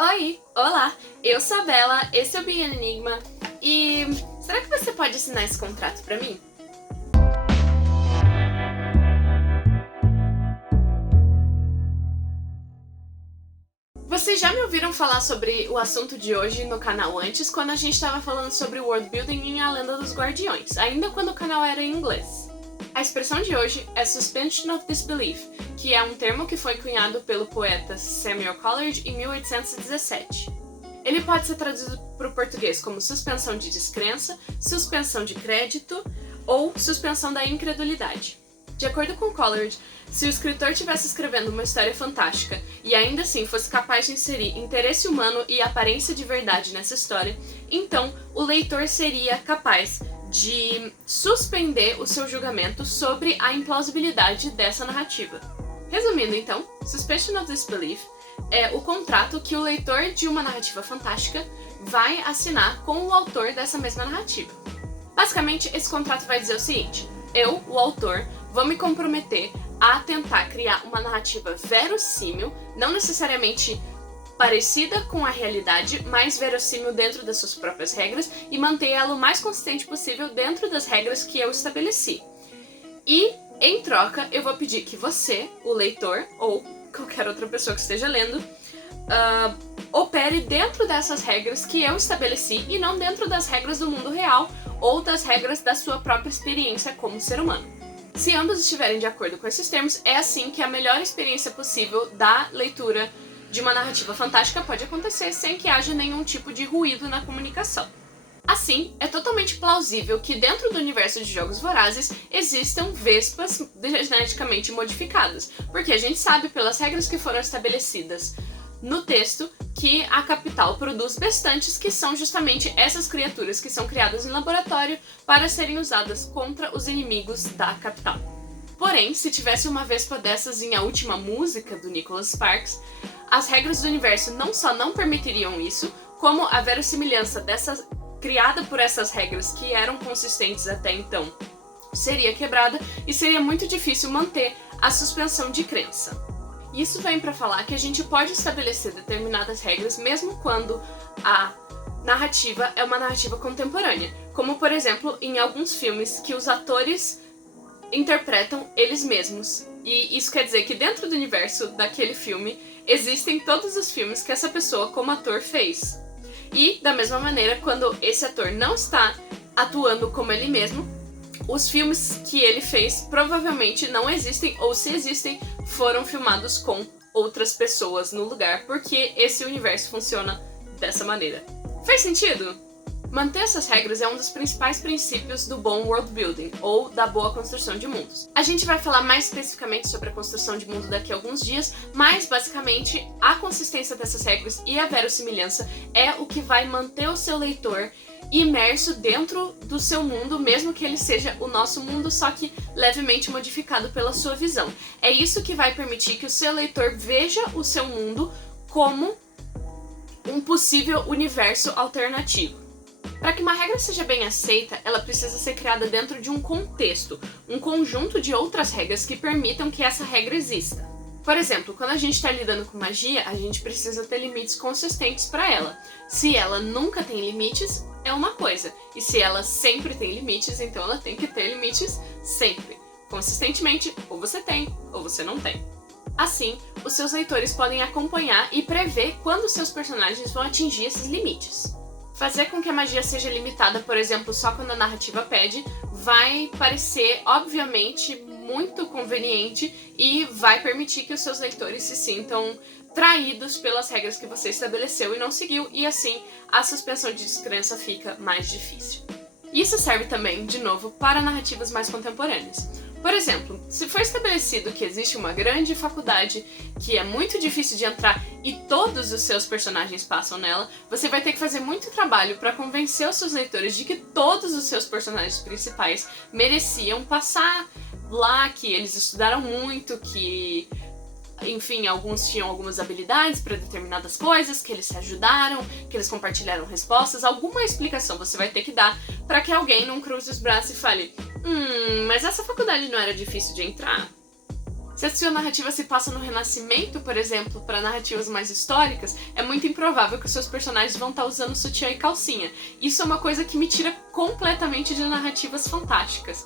Oi, olá, eu sou a Bela, esse é o Bia Enigma e será que você pode assinar esse contrato pra mim? Vocês já me ouviram falar sobre o assunto de hoje no canal antes, quando a gente estava falando sobre world building em A Lenda dos Guardiões, ainda quando o canal era em inglês. A expressão de hoje é suspension of disbelief, que é um termo que foi cunhado pelo poeta Samuel Coleridge em 1817. Ele pode ser traduzido para o português como suspensão de descrença, suspensão de crédito ou suspensão da incredulidade. De acordo com Coleridge, se o escritor estivesse escrevendo uma história fantástica e ainda assim fosse capaz de inserir interesse humano e aparência de verdade nessa história, então o leitor seria capaz de suspender o seu julgamento sobre a implausibilidade dessa narrativa. Resumindo então, suspension of disbelief é o contrato que o leitor de uma narrativa fantástica vai assinar com o autor dessa mesma narrativa. Basicamente, esse contrato vai dizer o seguinte: eu, o autor, vou me comprometer a tentar criar uma narrativa verossímil, não necessariamente parecida com a realidade, mas verossímil dentro das suas próprias regras e manter ela o mais consistente possível dentro das regras que eu estabeleci. E, em troca, eu vou pedir que você, o leitor, ou qualquer outra pessoa que esteja lendo, opere dentro dessas regras que eu estabeleci e não dentro das regras do mundo real ou das regras da sua própria experiência como ser humano. Se ambos estiverem de acordo com esses termos, é assim que a melhor experiência possível da leitura de uma narrativa fantástica pode acontecer sem que haja nenhum tipo de ruído na comunicação. Assim, é totalmente plausível que dentro do universo de Jogos Vorazes existam vespas geneticamente modificadas, porque a gente sabe pelas regras que foram estabelecidas no texto que a capital produz bestantes, que são justamente essas criaturas que são criadas em laboratório para serem usadas contra os inimigos da capital. Porém, se tivesse uma vespa dessas em A Última Música, do Nicholas Sparks, as regras do universo não só não permitiriam isso, como a verossimilhança criada por essas regras que eram consistentes até então seria quebrada e seria muito difícil manter a suspensão de crença. Isso vem para falar que a gente pode estabelecer determinadas regras mesmo quando a narrativa é uma narrativa contemporânea, como por exemplo em alguns filmes que os atores interpretam eles mesmos. E isso quer dizer que dentro do universo daquele filme existem todos os filmes que essa pessoa como ator fez. E, da mesma maneira, quando esse ator não está atuando como ele mesmo, os filmes que ele fez provavelmente não existem, ou se existem, foram filmados com outras pessoas no lugar, porque esse universo funciona dessa maneira. Faz sentido? Manter essas regras é um dos principais princípios do bom world building, ou da boa construção de mundos. A gente vai falar mais especificamente sobre a construção de mundo daqui a alguns dias, mas basicamente a consistência dessas regras e a verossimilhança é o que vai manter o seu leitor imerso dentro do seu mundo, mesmo que ele seja o nosso mundo, só que levemente modificado pela sua visão. É isso que vai permitir que o seu leitor veja o seu mundo como um possível universo alternativo. Para que uma regra seja bem aceita, ela precisa ser criada dentro de um contexto, um conjunto de outras regras que permitam que essa regra exista. Por exemplo, quando a gente está lidando com magia, a gente precisa ter limites consistentes para ela. Se ela nunca tem limites, é uma coisa. E se ela sempre tem limites, então ela tem que ter limites sempre. Consistentemente, ou você tem, ou você não tem. Assim, os seus leitores podem acompanhar e prever quando seus personagens vão atingir esses limites. Fazer com que a magia seja limitada, por exemplo, só quando a narrativa pede, vai parecer, obviamente, muito conveniente e vai permitir que os seus leitores se sintam traídos pelas regras que você estabeleceu e não seguiu, e assim a suspensão de descrença fica mais difícil. Isso serve também, de novo, para narrativas mais contemporâneas. Por exemplo, se for estabelecido que existe uma grande faculdade que é muito difícil de entrar e todos os seus personagens passam nela, você vai ter que fazer muito trabalho para convencer os seus leitores de que todos os seus personagens principais mereciam passar lá, que eles estudaram muito, que, enfim, alguns tinham algumas habilidades para determinadas coisas, que eles se ajudaram, que eles compartilharam respostas. Alguma explicação você vai ter que dar para que alguém não cruze os braços e fale: mas essa faculdade não era difícil de entrar? Se a sua narrativa se passa no Renascimento, por exemplo, para narrativas mais históricas, é muito improvável que os seus personagens vão estar usando sutiã e calcinha. Isso é uma coisa que me tira completamente de narrativas fantásticas.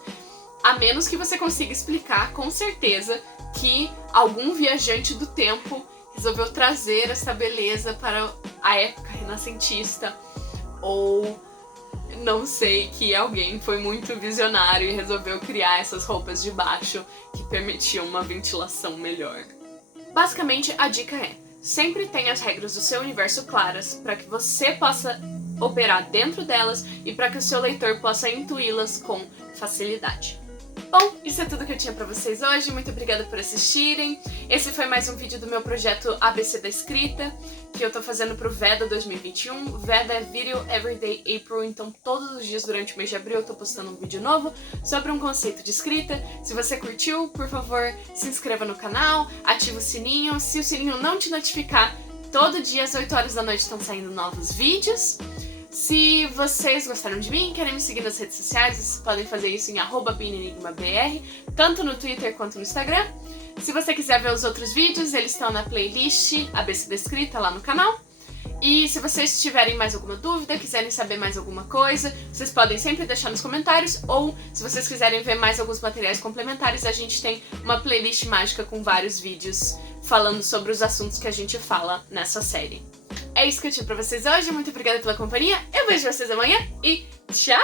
A menos que você consiga explicar com certeza que algum viajante do tempo resolveu trazer essa beleza para a época renascentista, ou não sei, que alguém foi muito visionário e resolveu criar essas roupas de baixo que permitiam uma ventilação melhor. Basicamente, a dica é: sempre tenha as regras do seu universo claras para que você possa operar dentro delas e para que o seu leitor possa intuí-las com facilidade. Bom, isso é tudo que eu tinha pra vocês hoje, muito obrigada por assistirem. Esse foi mais um vídeo do meu projeto ABC da Escrita, que eu tô fazendo pro VEDA 2021. VEDA é Video Everyday April, então todos os dias durante o mês de abril eu tô postando um vídeo novo sobre um conceito de escrita. Se você curtiu, por favor, se inscreva no canal, ative o sininho. Se o sininho não te notificar, todo dia às 8 horas da noite estão saindo novos vídeos. Se vocês gostaram de mim e querem me seguir nas redes sociais, vocês podem fazer isso em @binenigmabr, tanto no Twitter quanto no Instagram. Se você quiser ver os outros vídeos, eles estão na playlist ABC da Escrita lá no canal. E se vocês tiverem mais alguma dúvida, quiserem saber mais alguma coisa, vocês podem sempre deixar nos comentários, ou se vocês quiserem ver mais alguns materiais complementares, a gente tem uma playlist mágica com vários vídeos falando sobre os assuntos que a gente fala nessa série. É isso que eu tinha pra vocês hoje, muito obrigada pela companhia, eu vejo vocês amanhã e tchau!